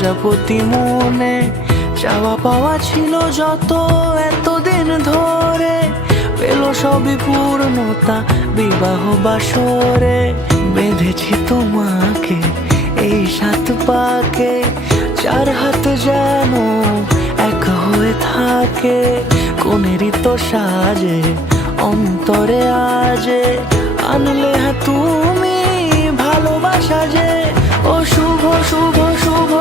প্রজাপতি মনে চাওয়া পাওয়া ছিল যত এতদিন ধরে, পেল সবই পূর্ণতা বিবাহ বাসরে। বেঁধেছি তোমাকে এই 7 পাকে, 4 হাত যেন এক হয়ে থাকে। কোনেরই তো সাজে অন্তরে আজে আনলে হ্যাঁ তুমি ভালোবাসা যে। ও শুভ শুভ শুভ